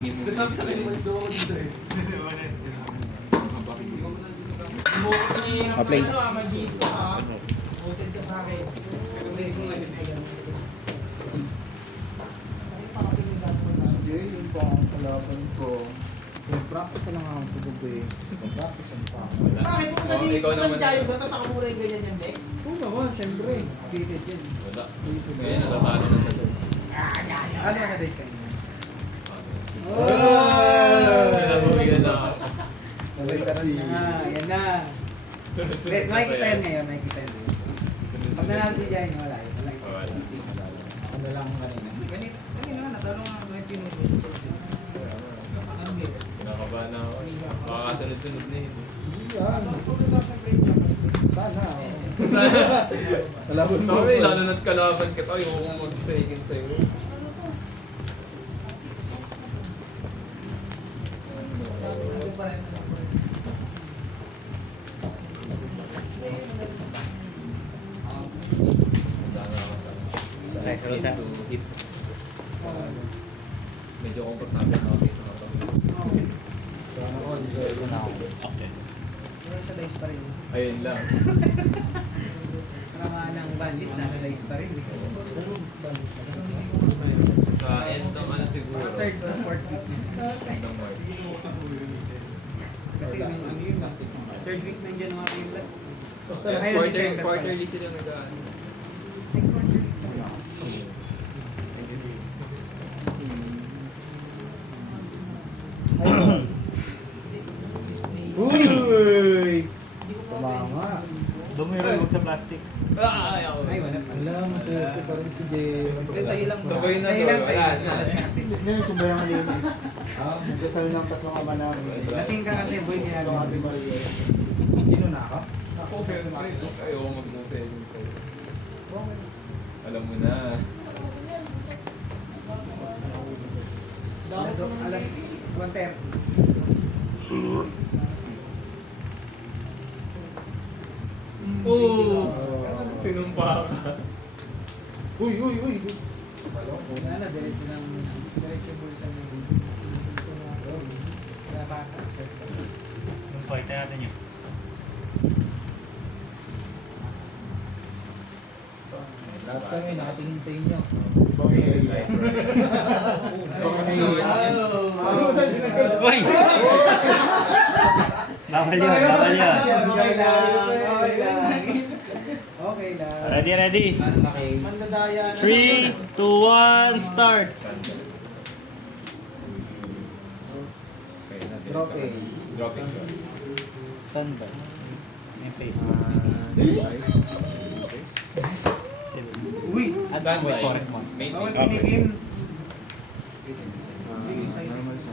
Sabi sa akin, gusto ko dito eh. Play. Mag-gis ka. Voted ka sa akin. Hindi, yun pa ang kalaban ko. Practice lang ako kagabi. Practice ang pa. Bakit mo kasi ikaw naman tayo ba? Tapos nakamura yung ganyan yan, Dek? Oo naman, siyempre. Gated yan. Wala. Kaya natatalo na sa loob. Ano ka days kanina? Pinapawigan na ako. Yan na. Wait, makikita yan ngayon, makikita yan ngayon. Pag nanalo si Jai, wala yun. Wala. Ano lang kanina? Kanina, natalo nga may pinuto. Kinakabahan na ako. Makakasunod-sunod na yun. Sana. Alam mo, lalo na't kalaban ka tayo, huwag mong mag-second sa'yo. Medyo komportable na ako dito na Sana ko, enjoy ko na ako. Okay. Pero sa dice pa rin. Ayun lang. Karama ng banlist, nasa dice pa rin. Sa end ng ano siguro. Third or fourth week na. End ng March. Kasi yung ano yun, third week ng January yung last. Quarterly sila nag-ano. Uy! Tumama. Dumiro huwag sa plastic. Ayaw. Ay, wala pa. Wala, masaya pa rin si Jay. Sa ilang Sabay na sa to, ilang wala na. Hindi, sumbayang halin eh. Nagdasal ng tatlong ama namin. Lasing ka kasi boy, ginagawa Ate mo. Maria. Sino na ako? Ako, siyempre. Ayaw mag-moving sa'yo. Alam mo na. Alas 1:30. Oo! Sinumpa ka. Uy! Wala na, diretso ng bulsa mo. Wala pa ka. Yung fight natin yun. Lahat kami nakatingin sa inyo. Uy! Bawal yun, bawal yun. Okay lang. Ready? Mandadaya na. 3, 2, 1, start! Drop A. Dropping ka. Standby. May face. Uy! Advance with forest monster. Main Bawal thing. tinigim. Normal sa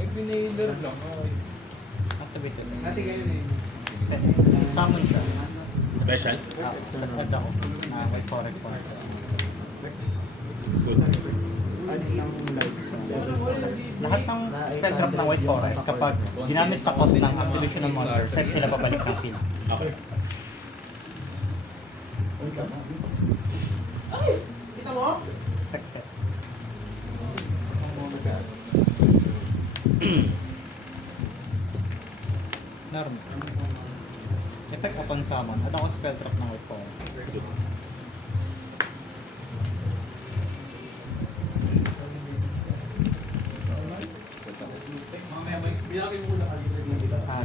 Ay, pinailer lang. Okay. Activated. Dati ganyan eh. Summon siya. Special? Tapos add ako. With forest monster. Add ng light. Lahat ng spell drop ng White Forest kapag ginamit sa cost ng activation ng monster, set sila pabalik ng pin. Okay. Kita mo? Tech set. Normal. Effect upon summon. Add ako spell trap ng White Forest.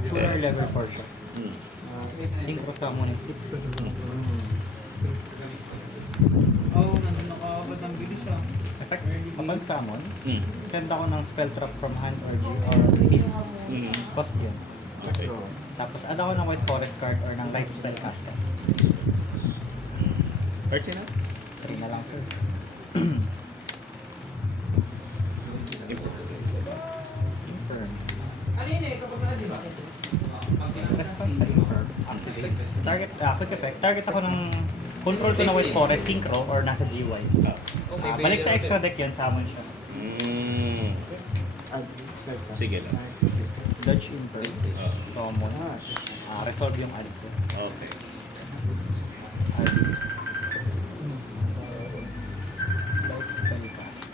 Tuner level 4 siya. Synchro summon is 6. Oo, nandun nakakagad ang bilis ah. Effect upon summon, send ako ng spell trap from hand or field. Cost yun. Okay. Tapos add ako ng White Forest card or ng Light Spell Caster. Archie na? 3 na lang sir. Infirm. Ano yun eh, kapag wala, di ba? Response sa Infirm. Activate. Target, quick effect. Target ako ng control ko na White Forest, synchro or nasa GY. Balik sa extra deck yun, summon siya. Spell ka. Sige lang. Nice. Dodge Infirm. Summon. na-solve yung add ko. Okay. Add. Lights Telecast.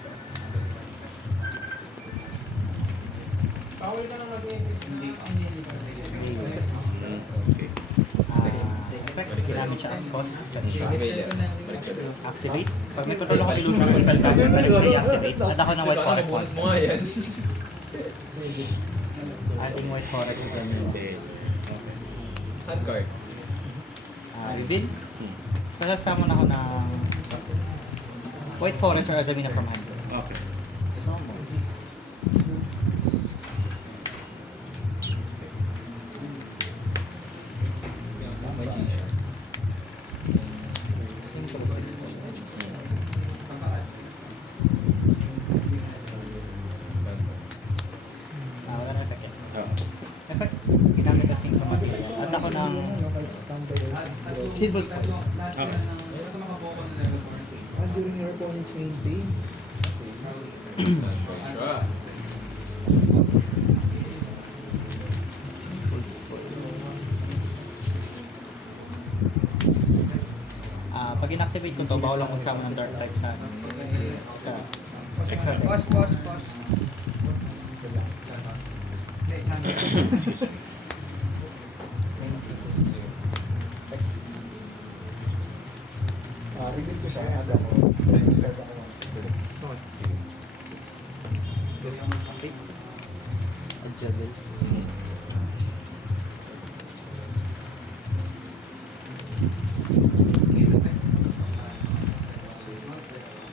Bawal ka na mag-SSD. Hindi ka Okay. Effect, ginamit siya as cost sa siya. Balik ka rin. Activate. Pag may total akong illusion ng spellcaster, balik siya i-activate. Add ako ng White Forest bonus mo monster. nga yan. Adding White Forest is a new. Hand card. Reveal. Special summon ako ng White Forest or Azamina from hand. Okay. Summon. Wala na effect yan. Effect, ginamit kasi yung material. At ako ng Silver Spot. During your opponent's main phase. Extra. Pag inactivate ko to, bawal akong sama ng dark type sa extra deck. Pause. Excuse me. Reveal ko siya, add ako. Discard ako. Juggle.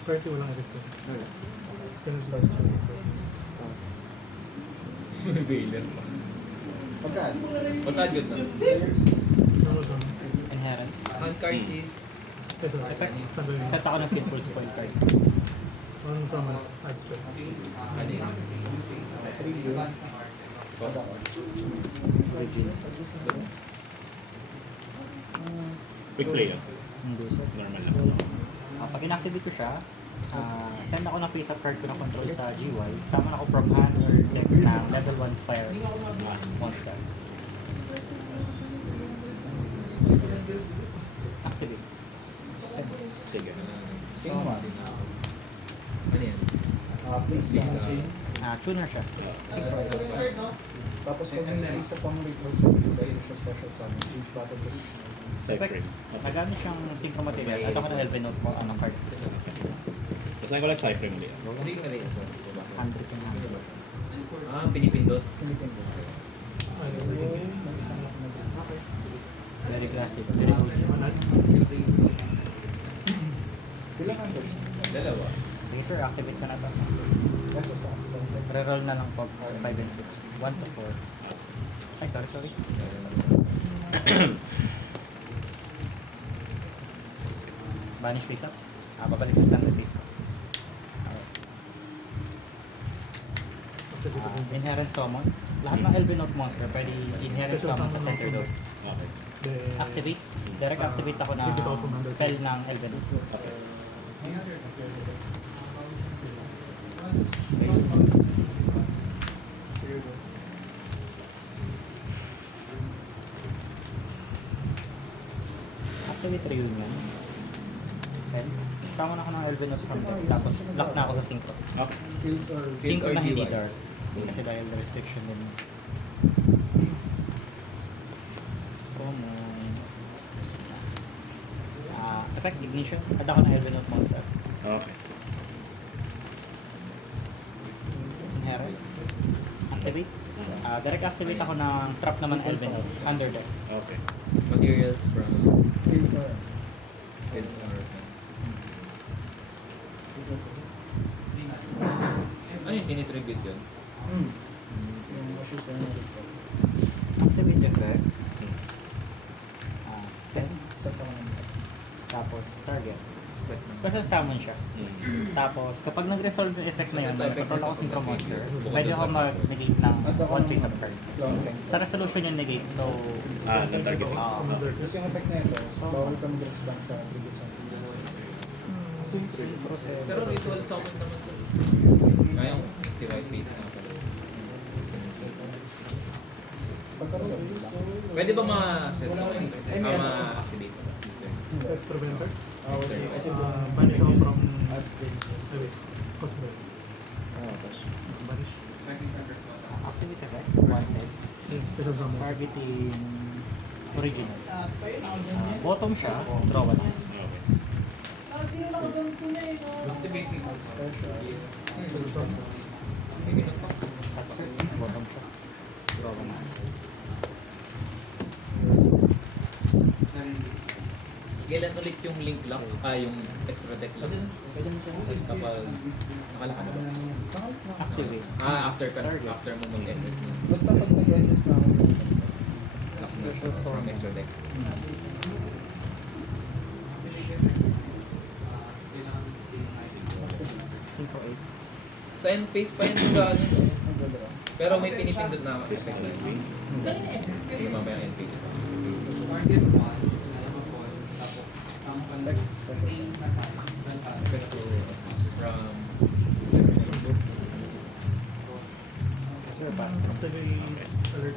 Currently walang edit ko. Ganun sila. Bailer pa. Pagkaan? Pagkagot na. Ano doon? Inherent. Hand card is... Yes, sir. Standard yun. Set ako ng simple spoil card. Ano sa mga add spell? Ano yun? Cost. Origin. Quick play ah. Hindi sir. Normal lang. Pag inactivate ko siya, send ako ng face-up card ko na control sa GY. Summon ako from hand or deck na level 1 fire monster. Activate. Sige. Sino man? Ano yan? Please, chain. Tuner siya. Tapos kung may isa pang report sa video, dahil sa special summon, change battle position. Side frame. Okay. Nagamit siyang synchro material at ako ng Elven Note for anong card. Basahin ko lang side frame ulit. Hindi ka rin. 100 yung hand. Pinipindot. Ano Okay. Very classic. Very cool. Manat? Ilang hundreds? Dalawa. Sige sir, activate ka na to. Nasa sa Reroll na lang po 5 and 6. 1 to 4. Ay, sorry. Banish face up. Babalik sa standard face up. Inherent summon. Lahat ng Elven Note monster pwede inherent summon sa center zone. Okay. Activate. Direct activate ako ng spell ng Elven Note. Okay. Activate Reunion. Send. Summon ako ng Elven Note from deck. Tapos lock na ako sa synchro. Okay. field or Synchro na hindi DY. dark. Kasi dahil restriction din. Summon. Effect Ignition. Add ako ng Elven Note monster. Okay. Inherent. Activate. Direct activate ako ng trap naman Elven Note. Under deck. Okay. Materials from... field or Ano yung tinitribute yun? yung issues na yung report. Activate effect. Send. Sa pangalan. Tapos target. Special summon siya. Tapos kapag nag-resolve yung effect na yun, control ako synchro monster, pwede ako mag-negate ng one face up card. Long time. Sa resolution yung negate, so Ng target. Another. Kasi yung effect na ito, bawal ka mag-respond sa tribute sa Pero ritual summon naman to. Kaya si white face na pala. Pag Pwede ba ma-set ko yun? Ma-activate ko? Set preventer. Banish ako from service. Cosplay. Banish. Activity effect, wanted. Special summon. Targeting original. Bottom siya, draw ka lang. Okay. Sino nakaganito na eh? Special summon. That's it. Bottom siya. Draw ka lang. Kailan ulit yung link lock? Yung extra deck lock? Kapag nakalaka na ba? Activate. After mo mag-SS niya. Basta pag nag-SS na ako. Lock na siya from extra deck. Synchro 8. Sa end phase pa yun gano'n. Pero may pinipindot na effect na yun. Sige, mamaya end phase. Effect to from Activate alert.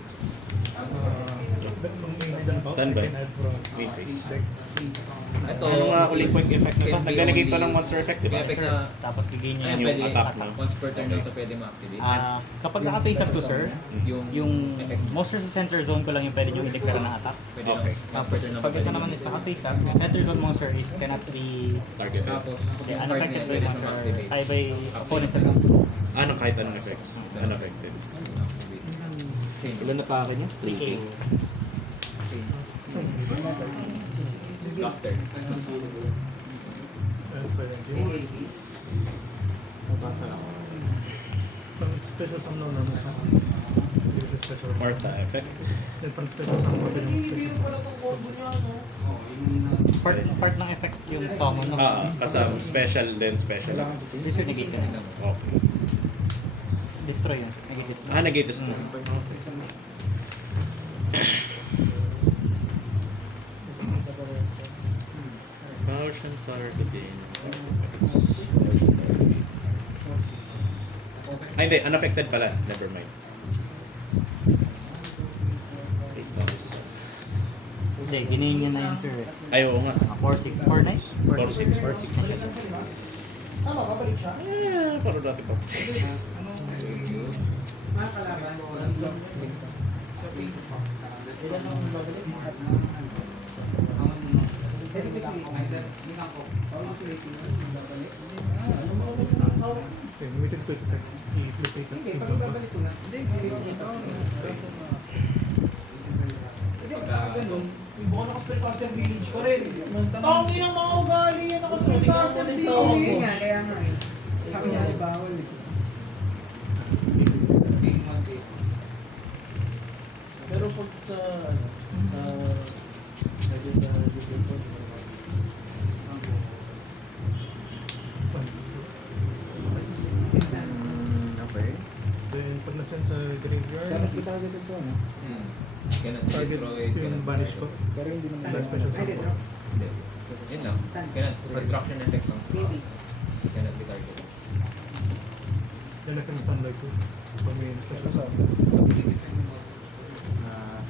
Kung may done about, Standby. I can add from Main phase. deck. ito. Ano nga ulit quick effect na to? Can be Naglalagay to only- ng monster effect, di ba? May effect na Tapos gigin niya ayun, yung pwede attack na. once per turn na ito pwede ma-activate. Kapag naka-face up to sir, yung effect. monster sa center zone ko lang yung pwede nyo i-declare ng attack. Pwede Okay. once per Tapos turn na pag pwede ito naman is naka-face up, center zone monster is cannot be Target. Tapos, okay, yung card niya unaffected by pwede na monster ma-activate. ay by opponent sa list. Ano kahit anong effects? Unaffected. Ilan na pa akin niya? 3K. Last turn. Pwede. Mabasa lang ako. Pang special summon naman. Special. Marta effect. Then pang special summon, pwede yung Biro special. pala itong combo niya, no? Part ng effect yung summon no? Kasama special then special. This will negate ka na. Okay. Destroy yun. Negate destroy. Negate is Mm. Motion targeting. Motion targeting. Ay, hindi. Unaffected pala. Never mind. 8,000. Hindi, ginayin niya na yun sir. Ay, oo nga. 4-6. 4-9? 4-6. 4-6. Tama, babalik siya. Pero dati pa. Okay, within 20 seconds, i-flip it. Hindi, pag babalik ko na. Hindi, ganun. Iba ko naka-spellcaster village pa rin. Tangin ang mga ugali yan, naka-spellcaster Hindi village. nga, kaya nga eh. Sabi niya, di bawal eh. Pero pag sa Okay. Then pag na-send sa graveyard, Dapat kita agad ito, no? Cannot be target destroyed. yung banish ko. Pero hindi naman. Wala special summon. Hindi. Yun lang. Cannot. Construction effect lang. Cannot be targeted. Then I can standby ko. Pag may special Basta. summon.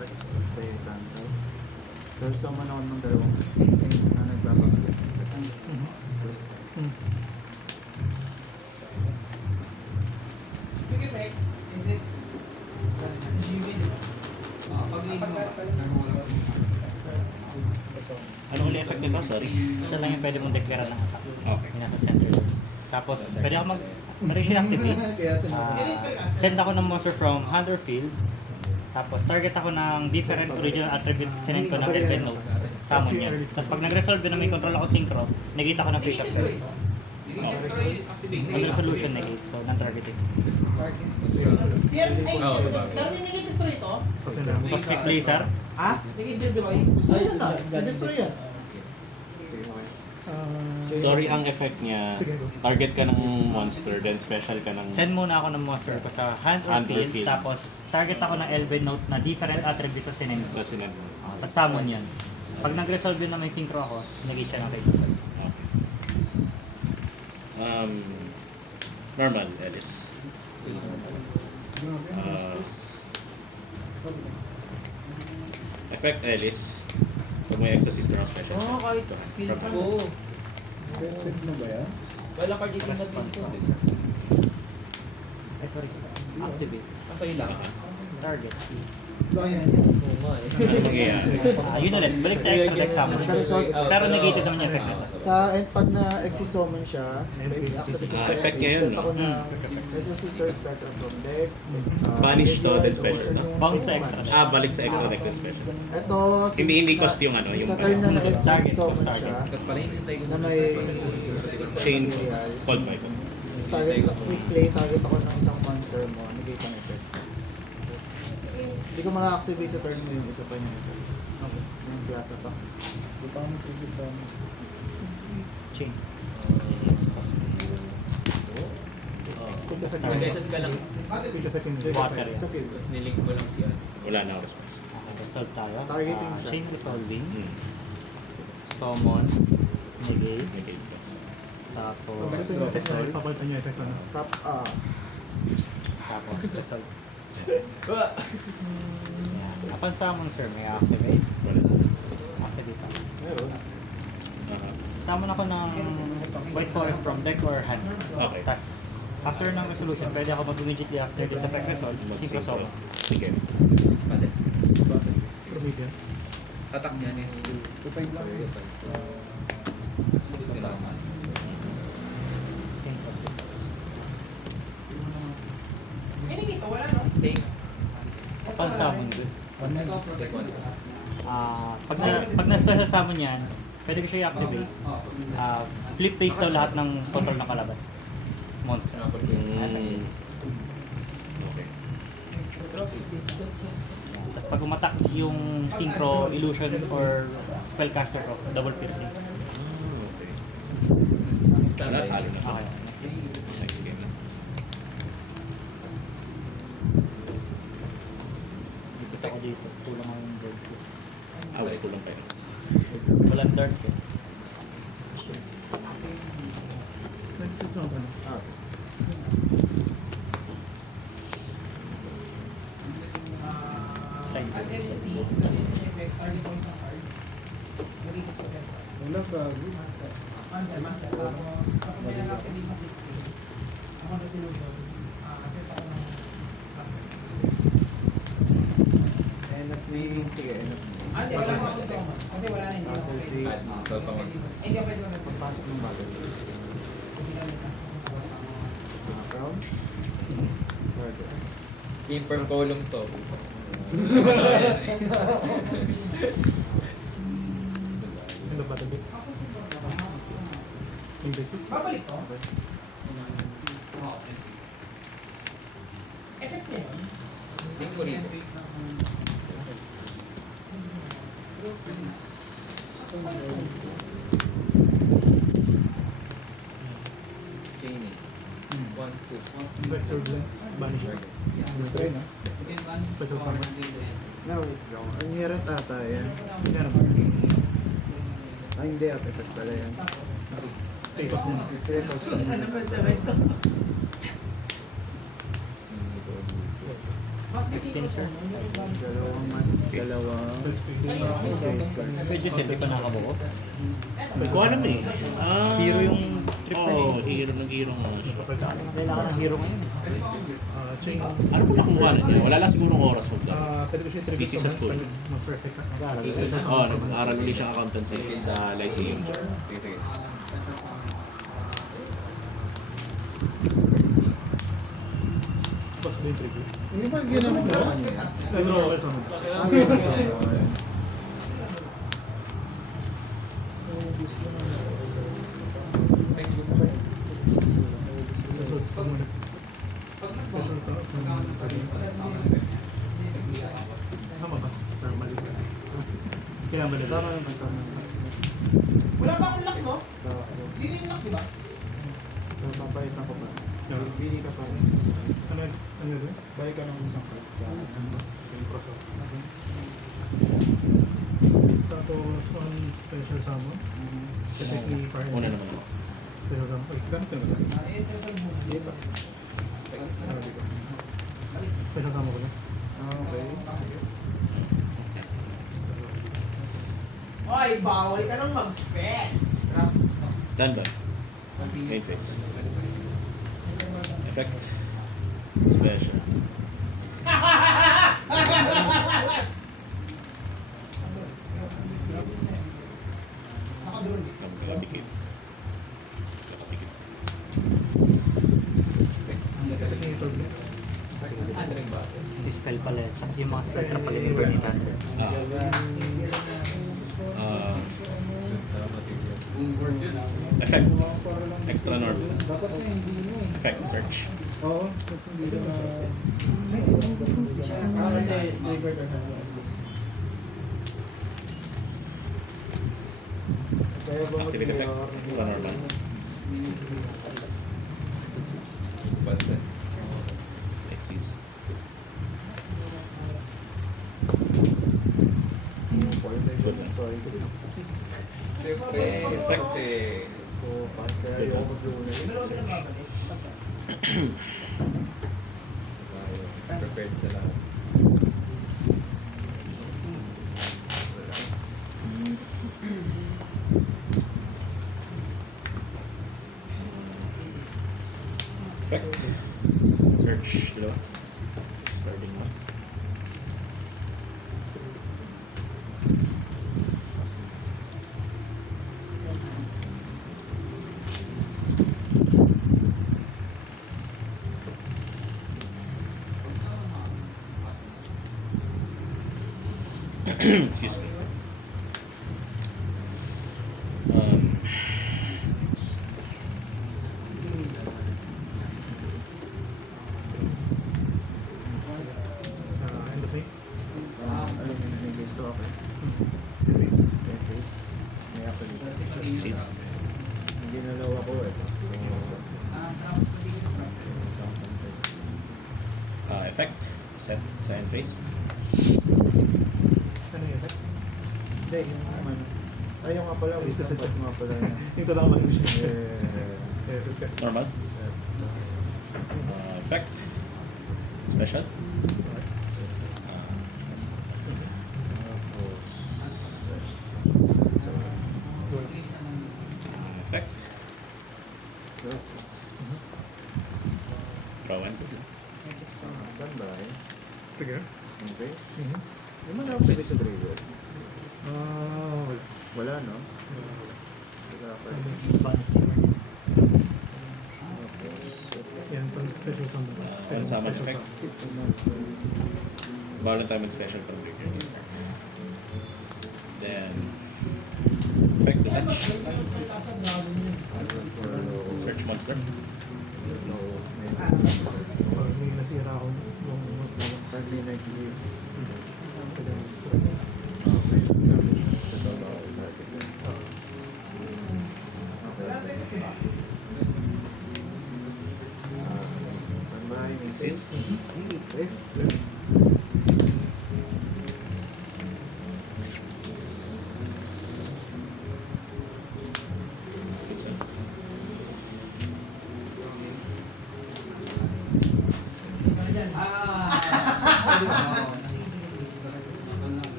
Ito yung kanto. Pero sama naman ng dalawang sing na nagbabagat sa kanto. Big effect, is this GV, di ba? Pag lead mo, Ano ulit effect nito? Sorry. Siya lang yung pwede mong declare ng attack. Okay. Yung nasa center. Tapos, pwede ako activate. Kaya Send ako ng monster from hand or field. Tapos, target ako ng different original attributes. Sinend ko ng Elven Note. Summon niya. Tapos, pag nag-resolve yun na may control ako synchro, negate ako ng face up. On resolution negate. So, non-targeting. Yan, ay, Oo, diba? pero yung nag-destroy ito, Kasi naman. Cosmic Blazer. nag-destroy. Ayun na, nag-destroy yan. Sige, okay. Sorry, ang effect niya, Sige. target ka ng monster, then special ka ng... Send muna ako ng monster ko sa hand or Hand or field. field. Tapos, target ako ng Elven Note na different attributes sa sinend ko. Sa sinend mo. Tapos, summon yan. Pag nag-resolve yun na may synchro ako, negate siya ng face up. Okay. Normal, Alice. Effect Ellis. Pag may extra sister ang special. Oo, kahit feel ko. Effective na ba yan? Wala card dito na dito. Ay, sorry. Activate. Sa'yo lang. Target. Oo nga eh. Ano mangyayari? Yun ulit. Balik sa extra deck summon. Pero negated naman yung effect nito. Sa end, pag na-exisummon siya, effect niya yun, set no? ako na Exo Sister Spectrum from deck. Banish to, graveyard, then special, or no? yung- Bounce sa extra deck. Balik sa extra deck and special. Ito, Hindi since cost yung ano, yung sa turn na Target, na-exisummon target. siya, Kat pala hinintay ko na may chain material, cold by ko. target, quick play, target ako ng isang monster mo, negate ang effect. Hindi ko ma-activate sa turn mo yung isa pa niya. Okay. Yung class attack. Chain. Nag-SS ka lang. Water yan. Sa field. Tapos nilink ko lang siya. Wala na akong response. Resolve tayo. Targeting siya. Chain resolving. Hmm. Summon. Negate. Negate ko. Tapos Ito yung effect na papalitan niya effect ano. Tap, Tapos resolve. Yan. Upon summon, sir, may activate. Wala. Activate ako. meron. Summon ako ng White Forest from deck or hand. Okay. Tapos, after ng resolution, pwede ako mag-immediately after this effect result, synchro summon. Sige. Pwede. Promedian. Attack niya ni Synchro 6. Hindi dito, wala no? Take. Upon summon, good. Take one. Pag na-special summon yan, pwede ko siya i-activate. Flip face daw lahat ng control ng kalaban. Monster. Mm. Okay. Tapos pag umatak yung synchro illusion or spellcaster ko, double piercing. Okay. Standby. Talo na to. Okay. Next game na. Dito ako dito. Kulang ang board ko. Wala ko lang kayo. Walang darts eh. Nag-set lang ano. Side. At MST, resolution effect, target ko isang card. Mag-iis ko yan. Wala ka. Master. Tapos, kapag may nag-activate na si ako resolution, set ako ng Sige, hindi, wala ko ako sa kasi wala na, hindi ako Battle pwede. phase. Hindi ako pwede mag-pag Pagpasok ng battle. Hindi kami na. Crown. Further. Yung per column to. End of battle bit. Invasive. Babalik to? Effect niya yun? Think ko rito. Chaining. 1, 2. Vector Blends. Banisher. Try na. Special summon. No, wait lang. Inherent ata yan. Yan naman. Hindi. Effect pala yan. Face. Sige, tapos Mas kasi 15, sir. dalawang Best pick. Medyo hindi pa nakabuo. Hindi ko alam eh. Hero yung trip na Oo, eh. hero ng hero nga siya. Kailangan ng hero ngayon. Chain. Ano po nakuha na niya? Wala lang siguro oras mo lang. Pwede ko siya trigger Busy sa school. Master effect ka. Oo, nag-aaral ulit siyang accountancy sa Lyceum. Tapos ba yung trigger? Hindi ba ginamit naman niya? Pero okay summon. Summon. Tama ba? Sir, mali. Kaya mali. Tama naman, tama. wala pa akong lock, no? Yun yung lock, di ba? Papalitan ko pa. Yeah. Pili ka pa. Ano yun? Balik ka ng isang card sa Yung cross out. Tapos, on special summon. Kasi ni Fire. Una naman ako. Special summon. Wait, ganito na ba? SSL mo. Hindi pa. Dito. Special summon ko na. Okay. Sige. Oy, bawal ka nang mag-spell. Standby. Main phase. Effect. Special. Nakadurog. Nakapikit. Nakapikit. Ano rin ba? Spell pala. Yung mga spell trap pala yung Burning Thunder. Sa material. Effect. Extra normal. Dapat na hindi mo eh. Effect. Search. Oo, hindi na Kasi trigger or hand assist. Kaya ba Activate effect. Extra normal. Balsan. Exis. Good na. Sorry. Siyempre, effect eh. So, kaya ayoko mag-luna. Pero huwag ka nang babalik. Prepared sa lahat. Effect. Search. Dalawa. Starting na. Excuse me. End of day. Alam mo, may gusto ako eh. May face. May actually. Exis. Hindi nalaw ako eh. So, Effect. Set. Sa end phase. Ano yun? hindi, yung naman. Ay, yung nga pala, wait, sa chat nga pala yun. Yung totoo lang siya. Yeah. Okay. Normal. Effect. Special. Effect. Draw and Standby. Trigger. Embrace. Mhm. Yung mga nakasabay sa trigger. Wala, no? Wala pa. Yan, pang special summon. Unsummon effect. Voluntary and special from trigger this turn. Then effect detach. Search monster. Pag may nasira ako nung mas Friendly night leave. Sa trabaho, natin. Standby, Sis. Good sir.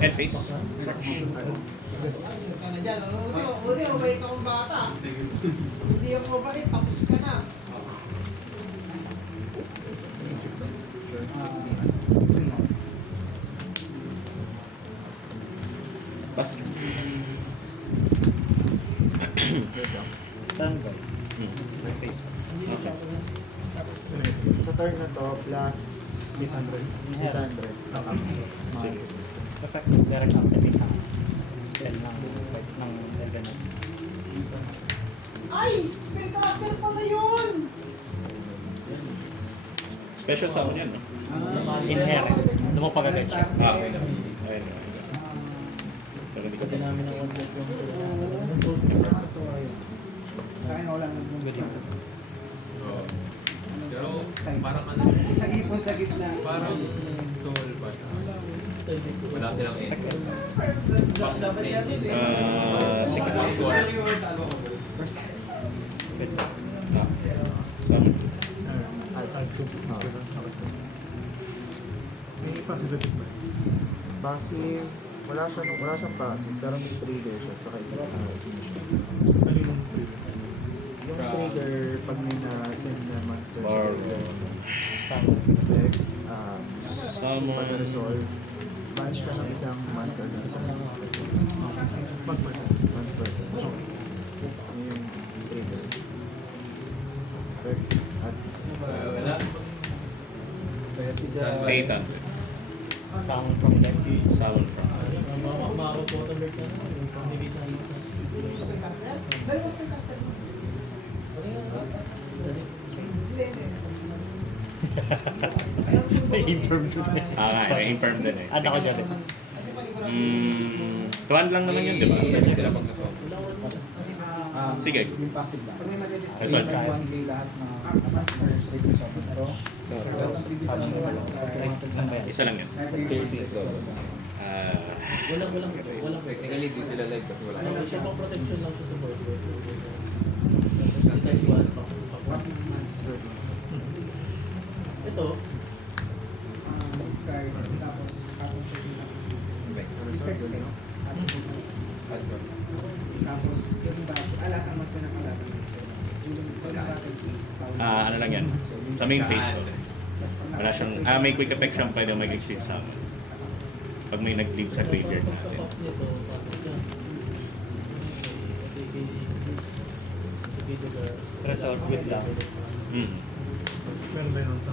Head face. Search. Ka na dyan. Buti, mabait akong bata. Hindi ako mabait, tapos ka na. Pass. Standby. Head face. Okay. Sa turn na to, plus 800. 800. Sige. Effect. Direct activate ng spell ng Elvenex. Ay! Spellcaster pala yun! Special summon yan, no? Inherent. Ano mo pag-agad siya? Okay. Ayun. Pero hindi ko pa namin Kaya na wala nang galing. Oo. Pero parang ano, Nag-ipon sa gitna. parang soul ba? Wala silang end. Sige. Good. Summon. May passive effect ba? Passive, Wala siyang passive, pero may trigger siya sa kailangan. Ano yung previous? Yung trigger, pag may na-send na monster sa Bar. trigger, Summon. effect, Summon. pag-resolve, punch ka ng isang monster na sa monster. Yun yung trigger. Effect, at Wala. Pay 800. Summon from deck. Summon from. Makakapot alert na naman. Hindi kita Dahil mas may caster mo. Na-inform ko na. May-inform din eh. Ano ako dyan? Tuwan lang naman yun, di ba? Kasi sila pag nasa Sige. yung passive lang. Resolve. One day lahat na monsters, pero Summon mo lang. Saan ba yan? Isa lang yun. Walang technically di sila live kasi wala. Ano siya pang protection lang siya sa board. Ito, Discard, tapos tapos siya discard spell. Tapos yung batch, lahat ang mas na kalaban. Yung battle piece. Ano lang yan? Sa main phase ko. Wala siyang, may quick effect siyang pwede mag-exist summon. Pag may nag-leave sa graveyard natin. top nito, tapos yan. Resolve with lang. Meron ba yun sa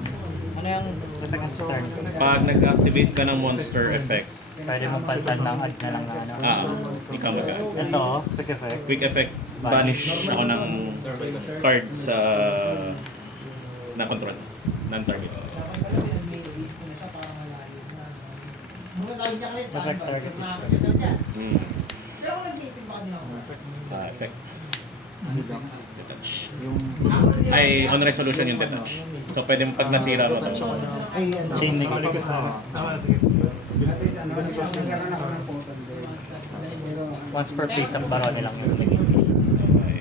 Ano yung effect sa turn? Pag nag-activate ka ng monster effect, Pwede mo palitan ng add na lang na ano. ikaw mag-add. Ito, quick effect. Quick effect, banish ako ng card sa na-control. Non-target. Effect target. Effect. Detach. yung Ay, on resolution yung detach. So, pwede pag nasira mo to. ay ano, Chain link. Sige. Once per phase ang baro nilang yung sige. Okay.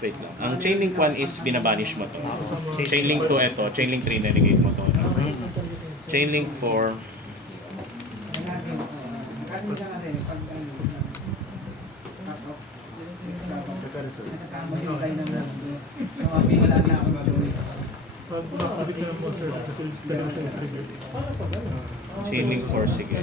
Wait lang. Ang chain link 1 is binabanish mo to. Chain link 2 ito. Chain link 3 negate mo to. Chain link 4. Pag nakakabit ka ng monster, sa field, pwede mo siya i-trigger. Chain link 4, sige.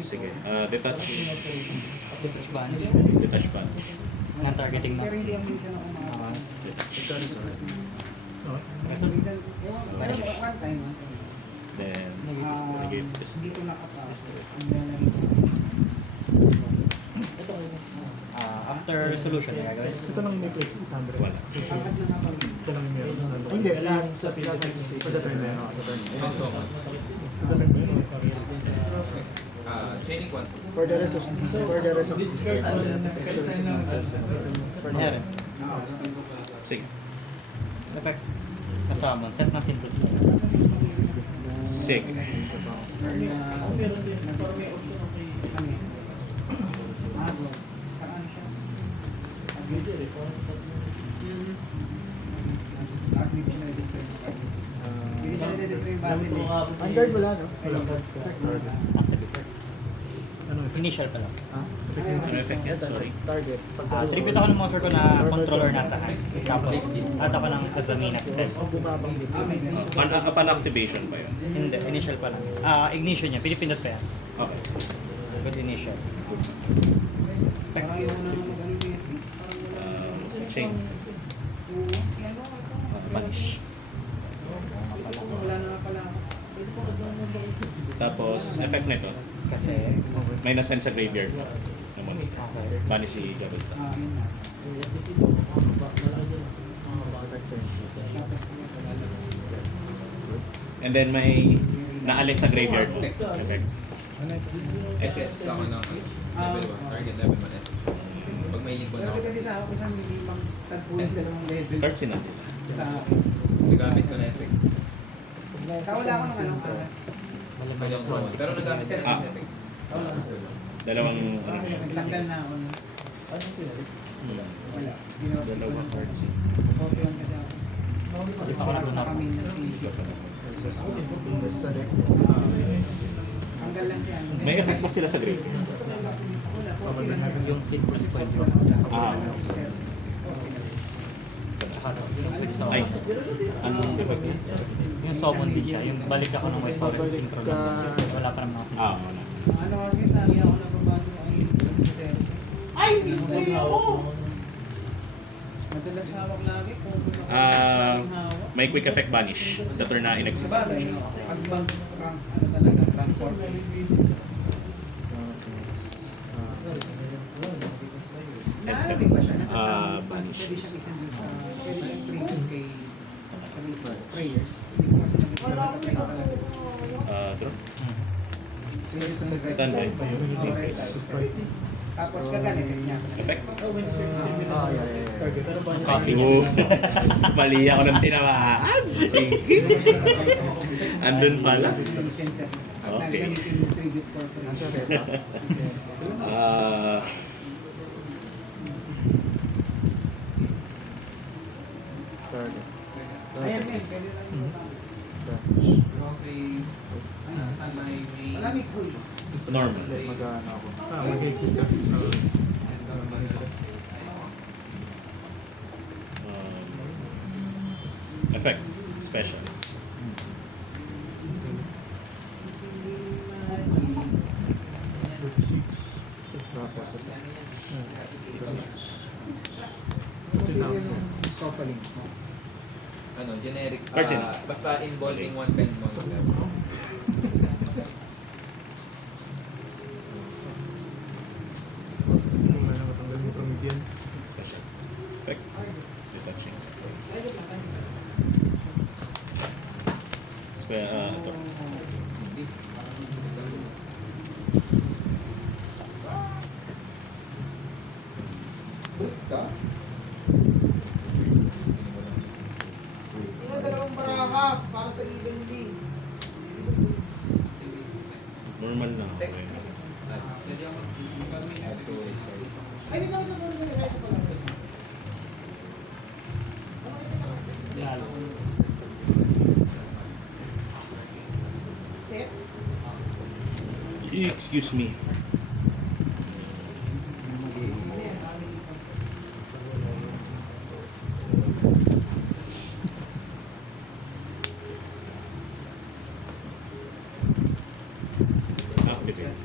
Sige. Detach. Detach banish. Detach pa. Non-targeting mo. Then, negate this. After resolution, gagawin. Ito lang may place 800. Wala. Ito lang yung meron. hindi, lahat sa turn na yun, sa turn. Ito lang meron. Training 1. For the rest of this turn, Meron. Sige. Effect. Kasama, set ng simple spell. Sige. Unguard wala, no? Ano? Initial pa lang. Ano effect yan? Sorry. Target. Tribute ako ng monster ko na controller nasa hand. Tapos, add ako ng Kazamina spell. Bumabanggit sa Upon activation ba yun? Hindi, initial pa lang. Ignition niya, pinipindot pa yan. Okay. Good initial. Chain. Banish. Tapos, effect nito, Kasi, may nasend sa graveyard mo ng monster. Banish si Gabista. And then may naalis sa graveyard mo. Effect. SS ako ng level 1. Target level 1 SS. Pag may link 1 ako. Card sina. Nagamit ko na effect. Sa wala ko ng ano, talas. Wala Pwede minus ang 1. Pero nagamit sila Ah. ng effect. Dalawang Nagtanggal na ako. Wala. Ginawa ko Dalawang ng cards. copy lang kasi ako. Hindi pa ako naguna. Kami na si... Sa deck. Tanggal lang siya. May effect ba sila sa grade? Yung silver spoil ko. Ah. Ay, anong effect yun? Yung summon din siya. Yung balik ako ng White Forest synchro lang. Wala pa naman ako. Ah, wala. Ano kasi lagi ako nababago kasi sa therapy. Ay, display ako! Madalas hawak lagi kung Ah, may quick effect banish. The turn na in-exist. Sabagay, pag bang rank, ano talaga, rank 4. Headstep. Banish. Pwede siyang isang dun sa, pwede siyang trigger kay prayers. Wala akong may kapag. Draw. Pwede itong red. Standby. Oh, red type. Tapos gaganit niya. Effect. Copy Oo. Mali ako ng tinamaan. Sige. Andun pala. Okay. Ah, Ayan din, pwede lang yung malamig ko. normal. Mag-ano ako. Mag-exist ka. Effect. Special. Coupling. Ano, generic. Card yun. Basta involving one pen monster. Wala na matanggal yung comedian. Special. Effect. Detaching. Ito. Hindi. Yung dalawang baraka para sa evenly. Normal na. Okay. Ay, hindi lang ito for the rest pa lang. Ano ito lang? Set? Excuse me. Ano yan? Nakikita. Activate.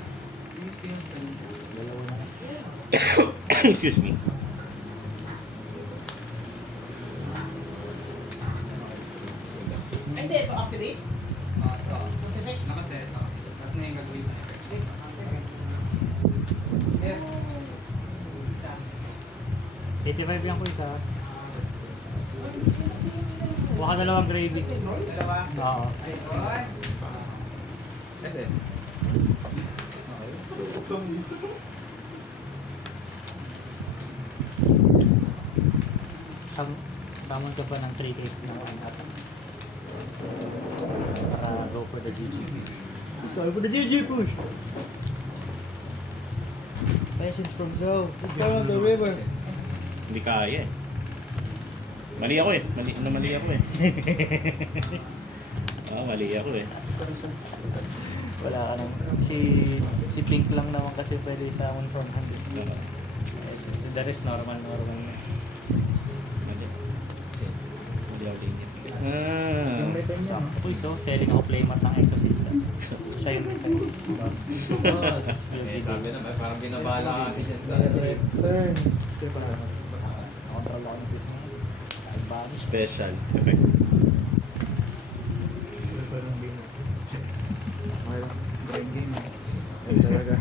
Excuse me. Ay, hindi. Ito activate? Specific? Nakaset. Tapos na yung gagawin. Here. Isa. 85 lang ko isa. Baka dalawang gravy. Dalawa. Oo. Ay, oy. SS. Tamon ka pa ng 3K na attack. Para go for the GG. Sorry for the GG push! Patience from Zoe. Let's go on the river. Hindi kaya eh. Mali ako eh. Mali ako eh. Mali ako eh. Wala ka nang... Si Pink lang naman kasi pwede sa one from hand. Si the rest normal. Mali. Magloading yun. Yung weapon niya. Uy, so selling ako playmat ng Exorcista. Siya yung design. Sabi na, parang binabala kasi dyan sa... Turn. Sige pa. Control ako ng piso mo. Ay, bago. Special effect. Wala pa rin game. Okay lang. Brain game. Ayun talaga.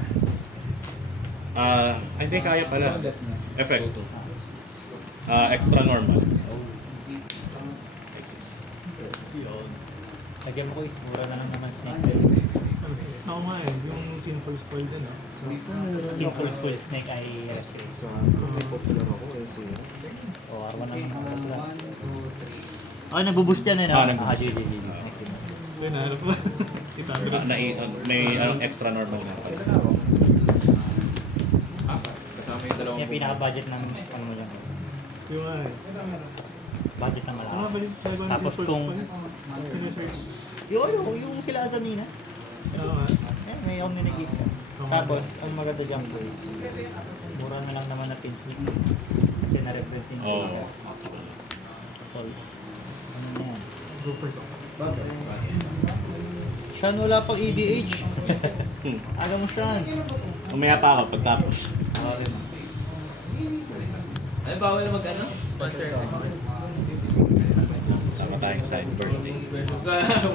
I think kaya pala. Effect. Extra normal. Exist. Lagyan mo ko is mura na lang naman snake. Ako nga eh, yung sinful spoil din ah. So, Simple school snake ay rescue. So, may popular ako eh. Si O, arma naman ako. 1, 2, 3. Oh, nabuboost yan eh, no? Nabuboost. GG. Next game. May nahanap mo. 800. May extra normal na pala. Kasama yung dalawang Yung pinaka-budget namin, ano mo yan guys? Yung nga eh. Budget na Ah, malakas. balik. Tapos kung, Sinesearch. yung sila Azamina, Oo nga. may community ko. Tapos, ang maganda dyan guys, mura na lang naman na pinsmith. Kasi na-reference din Oo. sila. Tol. Ano na yan? Go first. Sean, wala pang EDH. Aga mo Sean. Umaya pa ako pagtapos. Ano bawal na mag-ano? Sponsor. Tama tayong side birthday.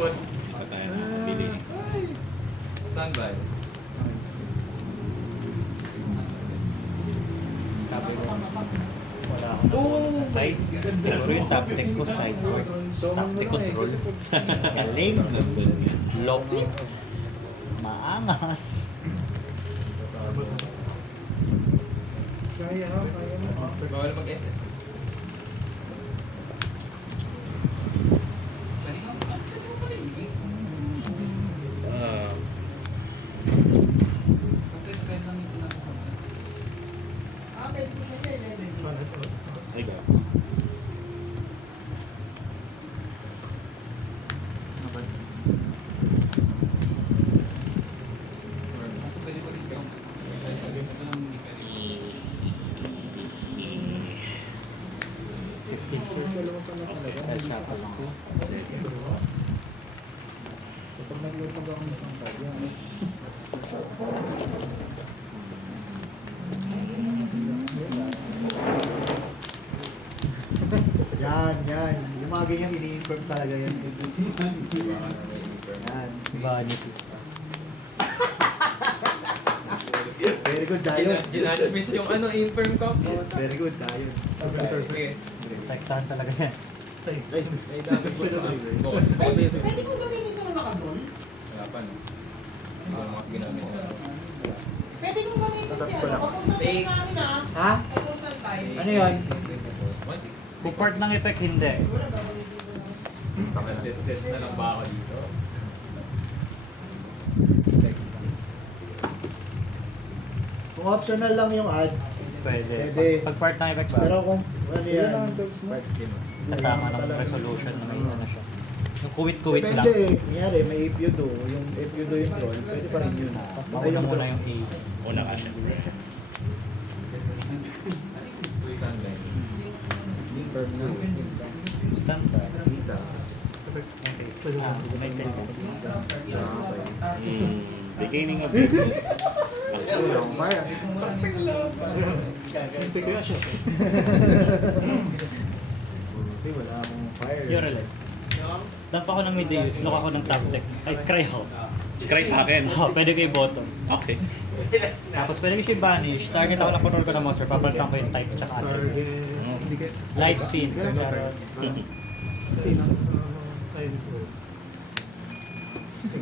What? Tama tayong bili. Standby. Sabi ko, wala akong side. Siguro yung top tech ko, size work. Top tech control. Galing. Low click. Maangas. Bawal mag-SS. Ah, ikaw. Dahil siya pa lang. Yan. Yung mga ganyan, ini-inform talaga yan. Yan. Vanity. Very good, Jayon. Ginadmit yung ano, infirm ko. Very good, Jayon. Sige. Tektahan talaga yan. Ay, Ay, dapat ko sa bukod. Pwede kong gamitin ito na naka-drone? Wala pa, no? Hindi ko naman ginamit na. Pwede kong gamitin si ano, kapusta tayo namin ah. Ha? Kapusta tayo. Ano yun? 1.6. Kung part ng effect, hindi. Wala gagamitin ko na. Set na lang ba ako dito? Kung optional lang yung ad, Pwede. Pwede. Pag part ng effect ba? pero kung ano yan, Kasama ng resolution na may ano siya. Yung kuwit-kuwit lang. depende eh. Kunyari, may if you do, yung if you do yung troll, pwede pa rin yun. Mauna muna yung A. Una ka siya. Firm na. Standard. Kita. May test. Beginning of it. Ang fire. Hindi kaya siya. Hindi, wala akong fire. Ureless. Dump ako ng Mideus, look ako ng top tech. Ay, scry ako. Scry sa akin. Pwede ko i-bottom. Okay. Tapos pwede ko siya banish. Target ako ng control ko ng monster. Papalitan ko yung type tsaka attribute. Target. Hindi kaya. Light fin. Charot. Sino? Ayun.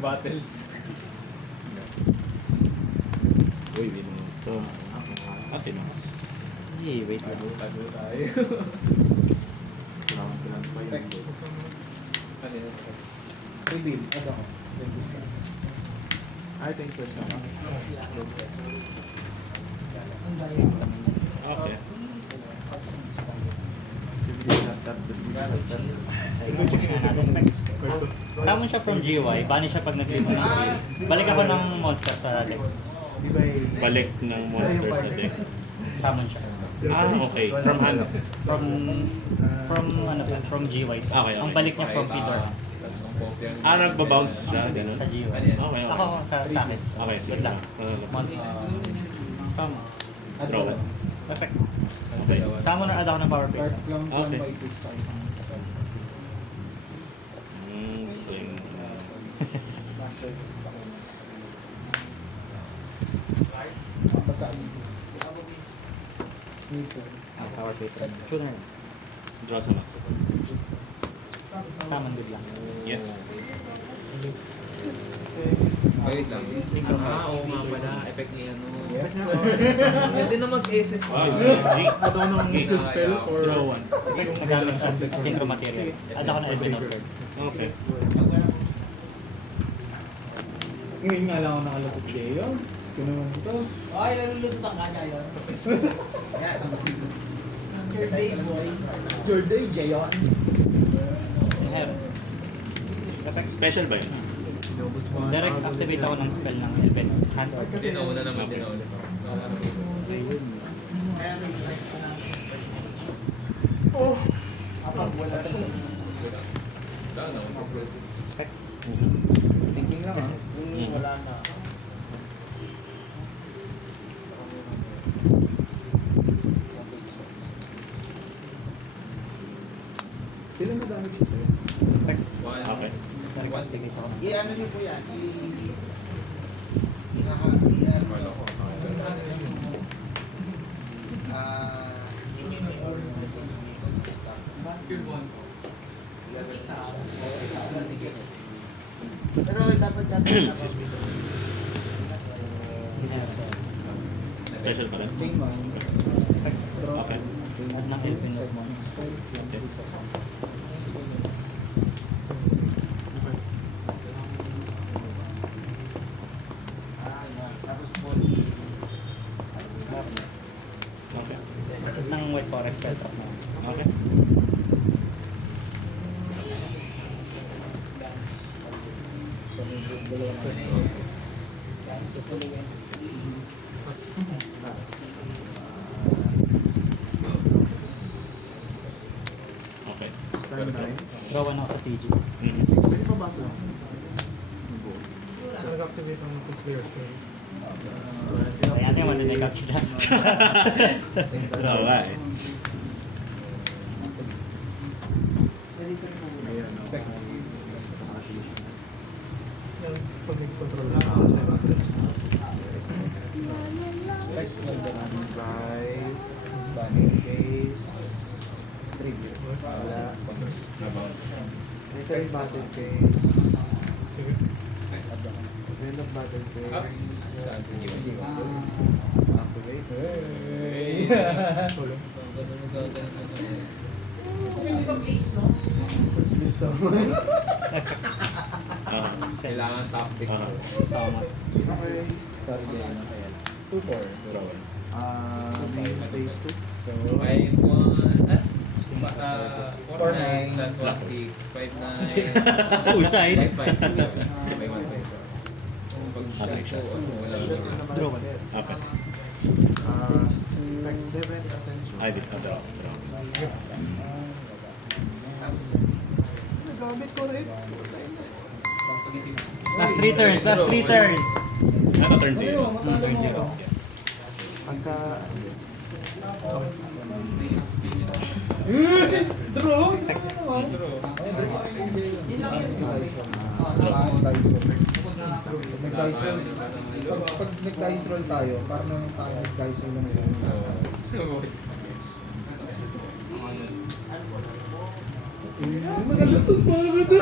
Battle. Uy, binuto. Ate no. Hey, wait lang. Tago tayo. Reveal. Ano ako? Ay, thanks for the Okay. Push na natin. Summon siya from GY, banish siya pag nag-limo ng field. Balik ako ng monster sa deck. Di ba eh? Balik ng monster sa deck. Summon siya. Okay. From hand. From GY. Okay. Ang balik niya from Fedor Nagbabounce siya. Ganun. sa GY. Okay. Ako sa akin. Okay, sige. Good luck. Monster. Summon. Draw. Perfect. Okay. Summon or add ako ng power pick. Okay. Power pick. Tuner. Draw sa max. Summon good lang. Yeah. Wait lang. Synchro Oo nga pala. Effect ni ano. Yes. Pwede na mag-SS pa. G. Add ako ng field spell or Draw one. Magamit as synchro material. Add ako ng Elven Outward. Okay. Ngayon nga lang ako nakalusot kayo. Diyos ko naman ito. Ay, nalulusutan ka niya yun. Your day, boy. Your day, Jayon. Hair. Special ba yun? Direct activate ako ng spell ng event. Hand. Hindi na una naman, hindi na ulit. Ayun. Kapag wala ka sa Thinking lang ah. Wala na. Ilan na damage siya sa'yo? Okay. One, sige. I-ano niyo po yan? Pero dapat Special pala. chain one. Okay. At ng Elven Note. Tapos po, Okay. At ng White Forest spell trap na. Okay. so medyo dalawa Okay. Sunshine. Draw 1 ako sa TG. Mhm. Pwede pa basa? So, nag-activate ang clear spell. Kaya niya, maninigap sila. Oo nga eh. Ayan, okay. Yan, pag nag-control na. Spec ng Banana Drive, Banning Case, Trigger. Wala. Ito yung Battle Case. Sige. End of Battle Case. Saan sa inyo? Activate. Solo. Tapos lift sa Ah. Kailangan top pick. Ah. Tama. Okay. Sorry, Jay. Masaya. 2-4. May phase 2. So, 5, 1, 4, 9, 4, 9. plus 1, 6, 5, 9. Suicide. 5, 5. May 1, 5. Pag show, wala lang. Draw 1. Okay. Spec 7, Ascension. Ay, dito. Draw. Nagamit ko rin. Last 3 turns, last 3 turns. Ano turn zero? Turn 0. Pagka... Draw! Pag nag-dice roll tayo, parang nung tayo nag-dice roll ng magalusot pa ako ito.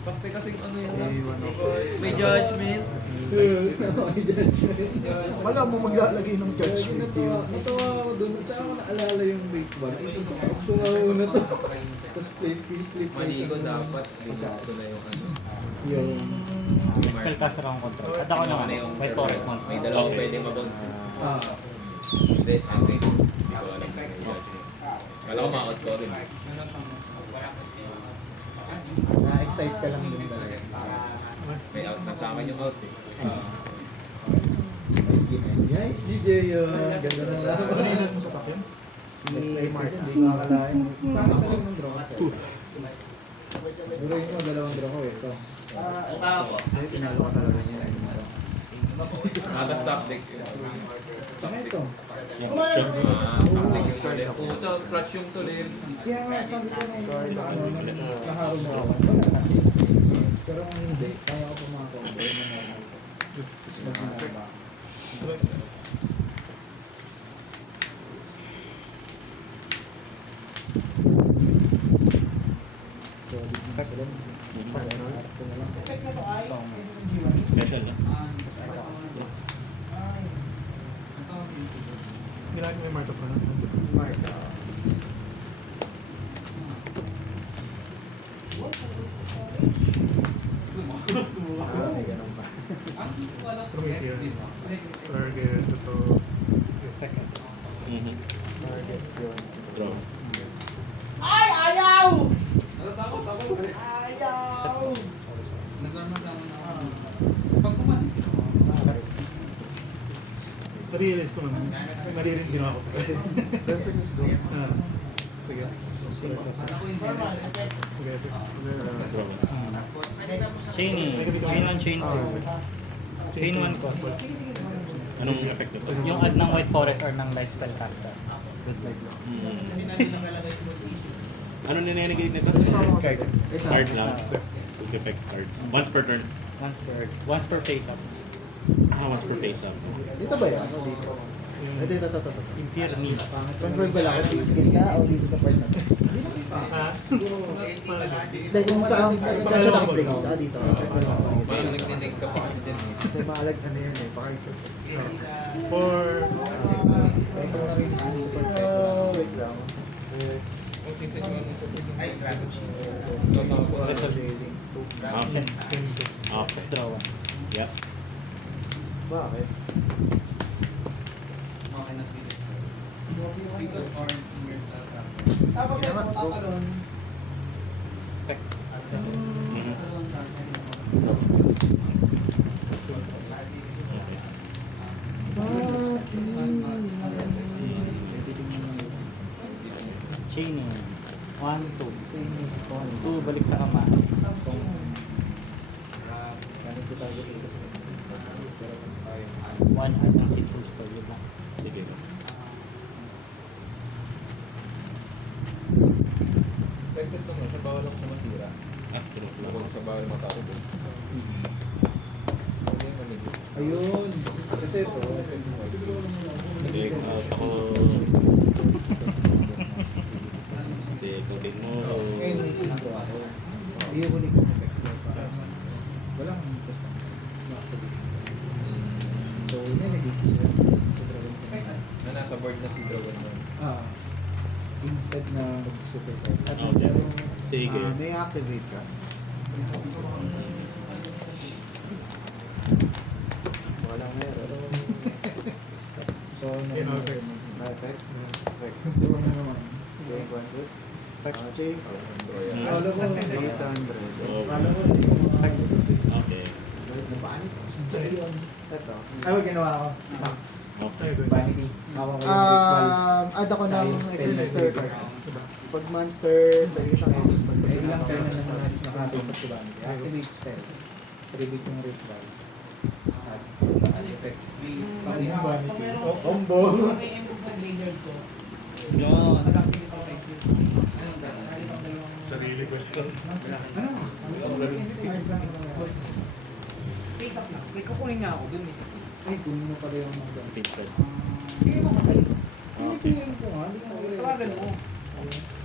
Bakit kasing ano yun? Iwan ako. May judgment. Wala mo maglalagay ng judgment yun. Natawa ako doon. Saan ako naalala yung rate bar? Ito nga una to. Tapos flip. Manigo dapat. Ito na yung ano. Yung... Spell caster akong control. At ako naman, White Forest May monster. dalawang pwede mabounce. Ah, Hindi, kasi hindi ko alam kung may judgment. Kala ko ma-out ko rin. na-excite ka lang din talaga. May out na tama yung out eh. Nice DJ yun. Ganda na lang. Malinis mo sa takin? Si Mark, hindi ko akalain. Parang talagang ng draw ka. Duruin mo, dalawang draw ko eh. Ito. Ay, tinalo ka talaga niya. Nasa stop deck. Ano ito? Top deck yung solid. Puta, scratch yung solid. Kaya nga sabi ko nung naharo mo ako. Wala kasi. Pero kung hindi, kaya ko pa mga combo. So, Special na. Ginamit mo yung Mark of Mana. Mark. May ganun pa. Promethean. Target ito. Mhm. Target yun. Draw. Ay, ayaw! Na-realize ko naman. Na-realize din ako. 10 seconds go. Ah. Sige. Sige. Draw. Chaining. Chain 1, chain 2. Chain 1 cost. Anong effect nito? Yung add ng White Forest or ng Light Spellcaster. Hmm. Ano ninenegate nito? Card. Card lang. Quick effect card. Once per turn. Once per face up. Once per face up. Dito ba yan? Dito. Ito. Impure Need. Control ba lang? Skills ka o dito sa part na to? Ah, Dahil kung saan siya naka-place. Dito. Parang nagnineg ka pa kasi dyan eh. Kasi maalag ano yan eh. Pakita. for Wait lang. Kung season 1 is Okay. Okay. Draw 1. Yeah. Bakit? Tapos ito, tatalon. Effect. Mhm. Chaining. 1, 2. 2, balik sa kama. 1, add ng Sinful Spell. Yun lang. Sige. Effective to mo, sa bawal lang sa masira. Tulog lang. Huwag sa bawal matapos din. Ayun. Kasi ito. Hindi, ako... Hindi, kutin mo. Ngayon may sino ako. Ayun ko ni kong effect. Walang so, may nag-dito siya. Na nasa board na si Dragon mo. Instead na mag-super set. Okay. Sige. May activate ka. Walang meron. So, In order. na-effect? Effect. Doon na naman. Okay, 100. Chain. Ayan. 800. Okay. Ito. Ano ginawa ko? Max. Okay. Vanity. Add ako ng Executor card. Pag monster, pwede siyang SS basta pinapakaw siya sa nakasasap si Vanity. Activate spell. Tribute yung ritual. Ano effect? Combo. May emphasis sa graveyard ko. Yun. Sarili ko siya. Face up lang. May kukunin nga ako dun eh. Ay, kunin mo pala yung mga gamit. Pinch card. Hindi mo kasi. Pinipiling ko nga. Hindi ko Tawagan mo.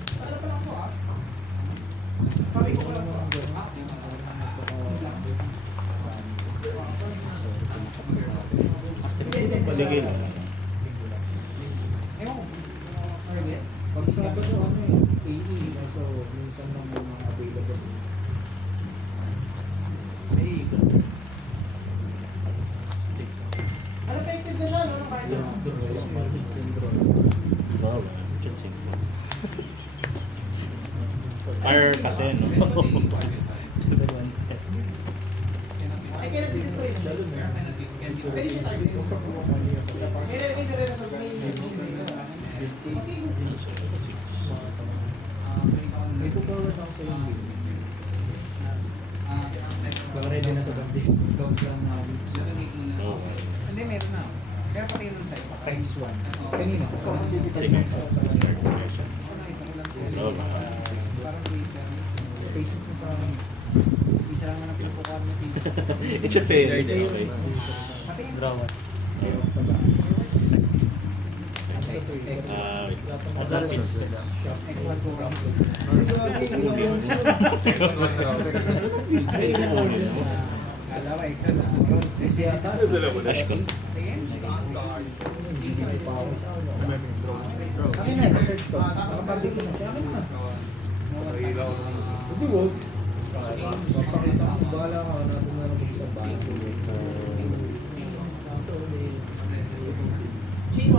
Sa ano pa lang to ah? Sabi ko pa lang to ah. Paligay lang. Ewan ko. Sorry. Pag sa ito ano eh, AE, so minsan lang may mga available. Ano effective na siya? Ano kahit ano? Wow. Chansing. Fire kasi, no? Ay, kailan di-destroy na siya? Pwede siya target ko. Meron may sarili na sa kasi Six. May pupower ako sa yung game. Baka ready na sa baptist. Count lang namin. Oh. hindi, meron na. Pero pati yung sa'yo. Times 1. Kanina. So, Sige. Discard. Discard. Oh, Parang data. patient mo sa Isa lang na pinapukar mo dito. It's a fail. Okay. Draw 1. Wait. Advantage. Next one ko. Alam mo, excel. Dash ko. Kami na, search ko. Nakapabig ko na siya. Kami na. Hindi, wag. Papakita ko, bahala ka. Natin na lang sa bahay. May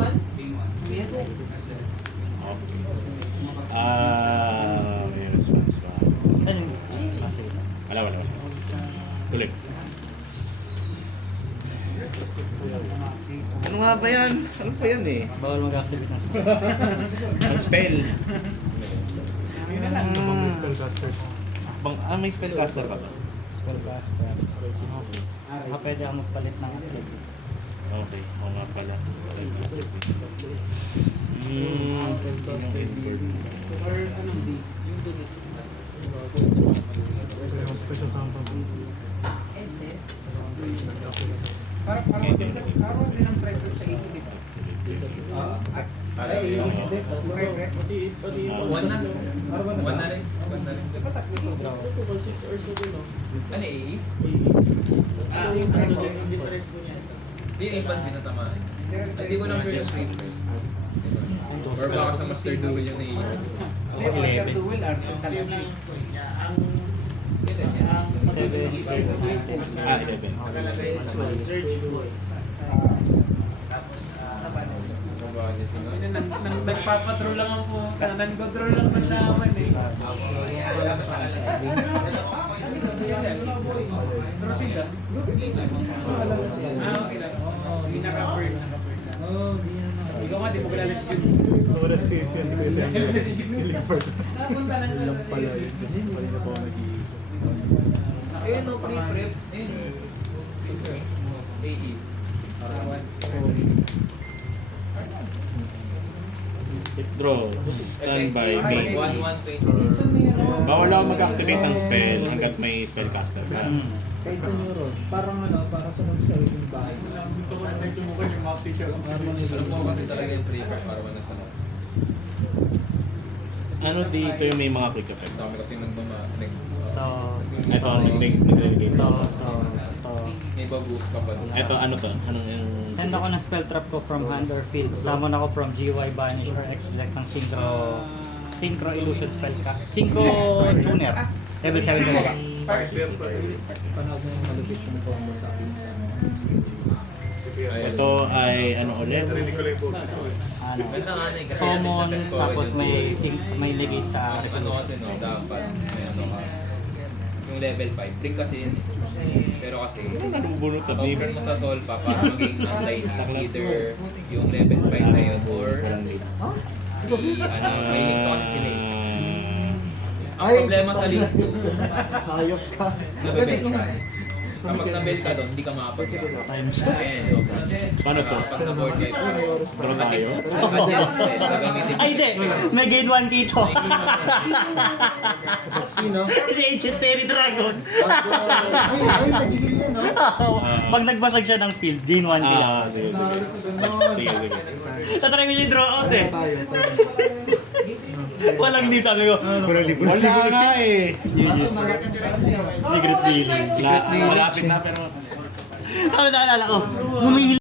response ba? Ano? Kasi, Wala. Tuloy. Ano nga ba yan? Ano ba yan eh? bawal mag-activate ng spell. Ang spell. Spellcaster. May spellcaster ka ba? Spellcaster. Okay. Pwede ako magpalit ng activity. Okay, oo nga pala. Yung special summon. Parang din ang prep sa 80, di ba? One na. One na rin. Diba tatlo to? Total 6 or 7, no? Ano AE? Yung prep ko. Di yung ipas binatamaan. Hindi ko lang sure yung free play. Or baka sa Master Duel yung naiisip ko. Hindi, Master Duel, Arthur talaga. Kailan yan? 11. Nagpapatrol lang ako. Nag-control lang man naman eh. Okay lang. Hindi naka-burn. Ikaw nga, di mo kilala si Jun. Wala space yan. Napunta na sa Lang pala yun. Kasi pala na po ako nag-iisip. Ayun no, pre-prep. Ayun. AE. Withdraw. Standby. Main. 1-1-20. Bawal ako mag-activate ng spell hanggat may spellcaster ka. Kahit sa neuro, parang para sunod sa yung bahay. Gusto ko na sumukan yung mga teacher ko. Alam mo kasi talaga yung pre-prep para wala sa loob. Ano dito yung may mga quick effect? Ang dami kasi nagmamatig. Ito, nag-nag-nag-game. To. May bagus ka pa doon. Ito, ano to? Anong yung... Send ako ng spell trap ko from hand or field. Summon ako from GY Banish or X-Select ng Synchro Illusion spell ka. Synchro Tuner. Level 7 na ba? Panood mo yung malupit na combo sa akin sa Ito ay ano ulit? Ano? Ganda nga na eh, kasi Summon, yan, tapos may negate sa ano resolution. kasi no, dapat may ano ka. Yung level 5, brick kasi yun eh. Pero kasi, Ano nabubunot na offer mo sa sol pa para maging online either yung level 5 na yun or may link to kasi sila eh. Ang problema sa link 2, hayop ka. nabibel ka. Kapag nabel ka doon, hindi ka makapagka. Times. Ayan, no. Paano to? Kapag na-board wipe ka. Draw tayo? Ay, hindi! May gain 1 dito. Sino? Si Ancient Terry Dragon. Ay, nagiging yan, no? Pag nagbasag siya ng field, gain 1 dito. Sige. Nahalos sa ganun. Sige. Tatry ko siya yung draw out eh. Tayo. Walang di sabi ko. Walang libro. Wala nga eh. Secret dealing. Malapit na pero... Ano naalala ko? Humihil